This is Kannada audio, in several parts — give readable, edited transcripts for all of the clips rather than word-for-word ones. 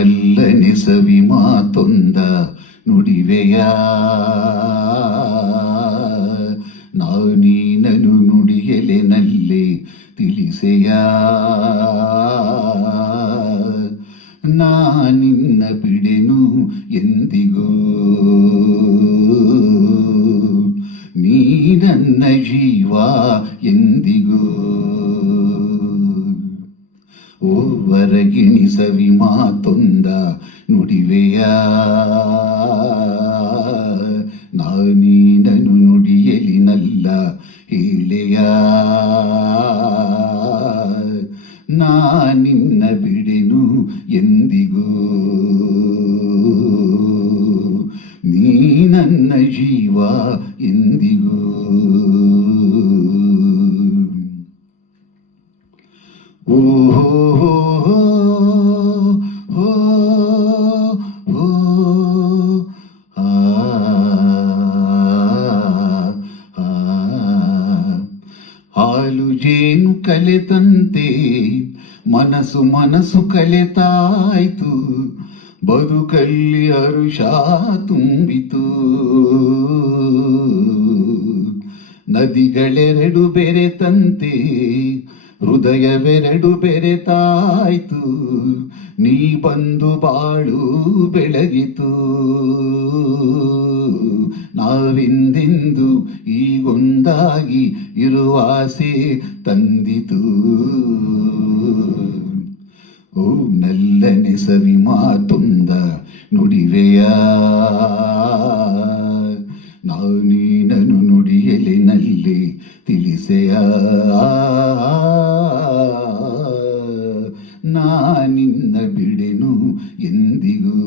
ನಲ್ಲನೆ ಸವಿ ಮಾತೊಂದ ನುಡಿವೆಯ ನೀನನು ನುಡಿಯಲೆ ನಲ್ಲೆ ತಿಳಿಸೆಯ ನಿನ್ನ ಬಿಡೆನು ಎಂದಿಗೂ ನೀ ನನ್ನ ಜೀವ ಎಂದಿಗೂ ಓ ವರಗಿಣಿ ಸವಿ ಮಾತೊಂದ ನುಡಿವೆಯ ನೀನನು ನುಡಿಯಲಿ ನಲ್ಲ ಹೇಳೆಯ ನಿನ್ನ ಬಿಡೆನು ಎಂದಿಗೂ ನೀ ನನ್ನ ಜೀವ ಎಂದಿಗೂ. ಹಾಲು ಜೇನು ಕಲೆತಂತೆ ಮನಸ್ಸು ಮನಸ್ಸು ಕಲೆತಾಯ್ತು, ಬದುಕಲ್ಲಿ ಹರುಷ ತುಂಬಿತು. ನದಿಗಳೆರಡು ಬೆರೆತಂತೆ ಹೃದಯವೆರಡು ಬೆರೆತಾಯ್ತು, ನೀ ಬಂದು ಬಾಳು ಬೆಳಗಿತು. ನಾವಿಂದೆಂದು ಈಗೊಂದಾಗಿ ಇರುವ ಆಸೆ ತಂದಿತು. ಓ ನಲ್ಲನೆ ಸವಿ ಮಾತೊಂದ ನುಡಿವೆಯ ನೀನನು ನುಡಿಯಲೆ ನಲ್ಲೆ ತಿಳಿಸೆಯ ನಿನ್ನ ಬಿಡೆನು ಎಂದಿಗೂ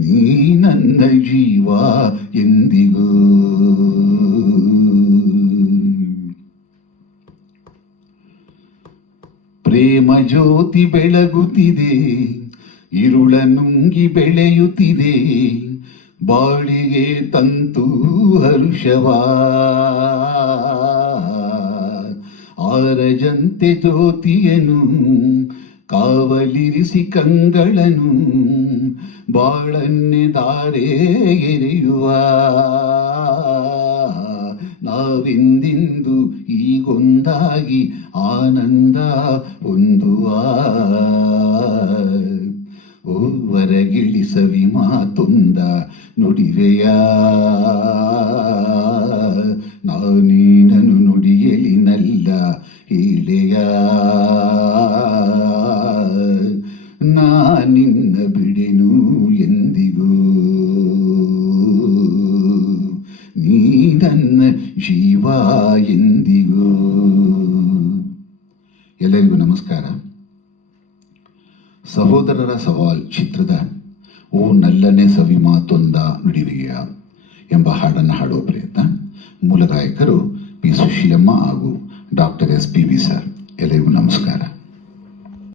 ನೀ ನನ್ನ ಜೀವ ಎಂದಿಗೂ. ಪ್ರೇಮ ಜ್ಯೋತಿ ಬೆಳಗುತ್ತಿದೆ, ಇರುಳ ನುಂಗಿ ಬೆಳೆಯುತ್ತಿದೆ, ಬಾಳಿಗೆ ತಂತು ಹರುಷವಾ. ಆರಜಂತೆ ಜ್ಯೋತಿಯನು ಕಾವಲಿರಿಸಿ ಕಂಗಳನು, ಬಾಳನ್ನೆ ದಾರೆ ಎರೆಯುವ. ನಾವಿಂದಿಂದು ಈಗೊಂದಾಗಿ ಆನಂದ ಹೊಂದುವ. ಓ ವರಗಿಳಿ ಸವಿ ಮಾತೊಂದ ನುಡಿವೆಯ ನೀನನು ನುಡಿಯಲಿ ನಲ್ಲ ಹೇಳೆಯ ನಿನ್ನ ಬಿಡೆನು ಎಂದಿಗೂ ನೀ ನನ್ನ ಜೀವ ಎಂದಿಗೂ. ಎಲ್ಲರಿಗೂ ನಮಸ್ಕಾರ. ಸಹೋದರರ ಸವಾಲ್ ಚಿತ್ರದ ಓ ನಲ್ಲನೆ ಸವಿ ಮಾತೊಂದ ನುಡಿವೆಯ ಎಂಬ ಹಾಡನ್ನು ಹಾಡುವ ಪ್ರಯತ್ನ. ಮೂಲ ಗಾಯಕರು ಪಿ ಸುಶೀಲಮ್ಮ ಹಾಗೂ ಡಾಕ್ಟರ್ SPB ಸರ್. ಎಲ್ಲರಿಗೂ ನಮಸ್ಕಾರ.